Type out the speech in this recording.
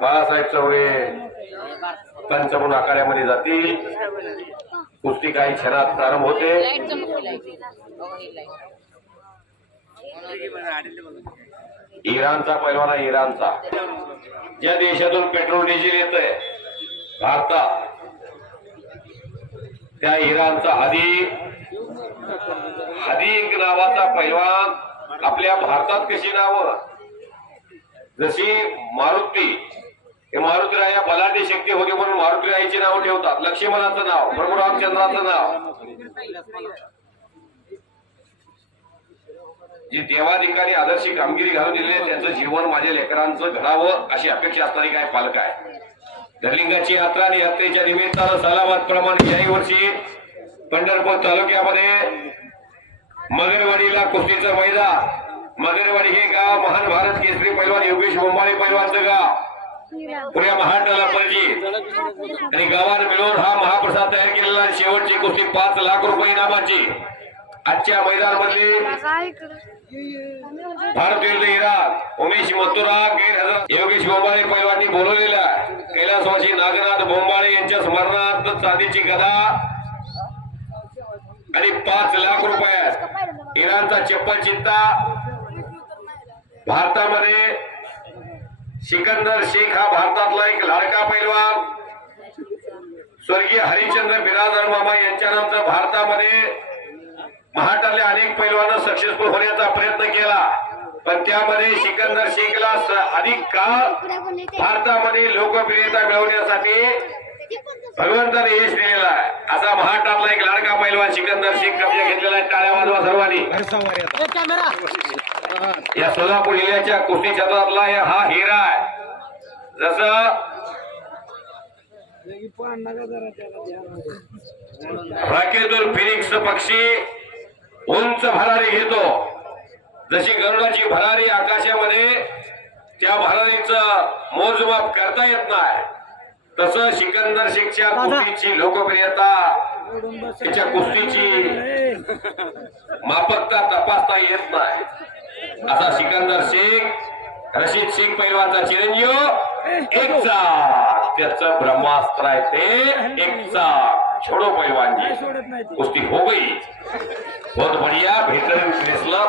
बाळासाहेब चौरे म्हणून आखाड्यामध्ये जातील. कुस्ती काही क्षणात प्रारंभ होते. इराणचा पैलवान आहे इराणचा. ज्या देशातून पेट्रोल डिझेल येत आहे भारतात त्या इराणचा हदी हदीक नावाचा पैलवान आपल्या भारतात कशी नावं? जशी मारुती हे मारुतीराय या बलाढ्य शक्ती होते म्हणून मारुतीरायाची नाव ठेवतात. लक्ष्मणाचं नाव प्रभू रामचंद्राचं नाव. जी देवाधिकारी आदर्शी कामगिरी घालून दिले त्यांचं जीवन माझ्या लेकरांचं घडावं अशी अपेक्षा असणारी काय पालक आहे? धरलिंगाची यात्रा आणि यात्रेच्या निमित्तानं सलामत प्रमाण याही वर्षी पंढरपूर तालुक्यामध्ये मगरवाडीला कुस्तीचं मैदान. मगरवाडी हे गाव महान भारत केसरी पैलवान योगेश बोंबाळे पैलवानचं गाव. पुऱ्या महाराष्ट्राला परिचित आणि गावानं मिळून हा महाप्रसाद तयार केलेला आहे. शेवटची कुस्ती पाच लाख रुपये इनामाची. आजच्या मैदानामध्ये भारतीय इराक उमेश मथुरा गैरहजर योगेश बोंबाळे पैलवानी बोलवलेला कैलासवासी नागनाथ बोंबाळे यांच्या स्मरणार्थ चांदीची गदा आणि पाच लाख रुपयात इराणचा चप्पल चिंता. भारतामध्ये सिकंदर शेख हा भारतातला एक लाडका पैलवान. स्वर्गीय हरिश्चंद्र बिरादर मामा यांच्यानंतर भारतामध्ये महाराष्ट्रातले अनेक पैलवानं सक्सेसफुल होण्याचा प्रयत्न केला. पण त्यामध्ये सिकंदर शेखला स- अधिक काळ भारतामध्ये लोकप्रियता मिळवण्यासाठी भगवंताने यश दिलेला आहे. असा महाराष्ट्रातला एक लाडका पैलवान सिकंदर शेख कब्जा घेतलेला आहे टाळ्या वाजवा सर्वांनी. या सोलापूर जिल्ह्याच्या कुस्ती क्षेत्रातला हे- हिरा आहे. जसं राकेतून फिनिक्स पक्षी उंच भरारी घेतो. जशी गरुडाची भरारी आकाशामध्ये त्या भरारीचं मोजमाप करता येत नाही. तसं सिकंदर शेखच्या कुस्तीची लोकप्रियता त्याच्या कुस्तीची मापकता तपासता येत नाही. असा सिकंदर शेख रशीद शेख पैलवानचा चिरंजीव. एक चाक. त्याचं ब्रह्मास्त्र आहे ते. एक चाक. छोडो पैलवान जी कुस्ती हो गई. बहुत बढ़िया. बेहतरीन फैसला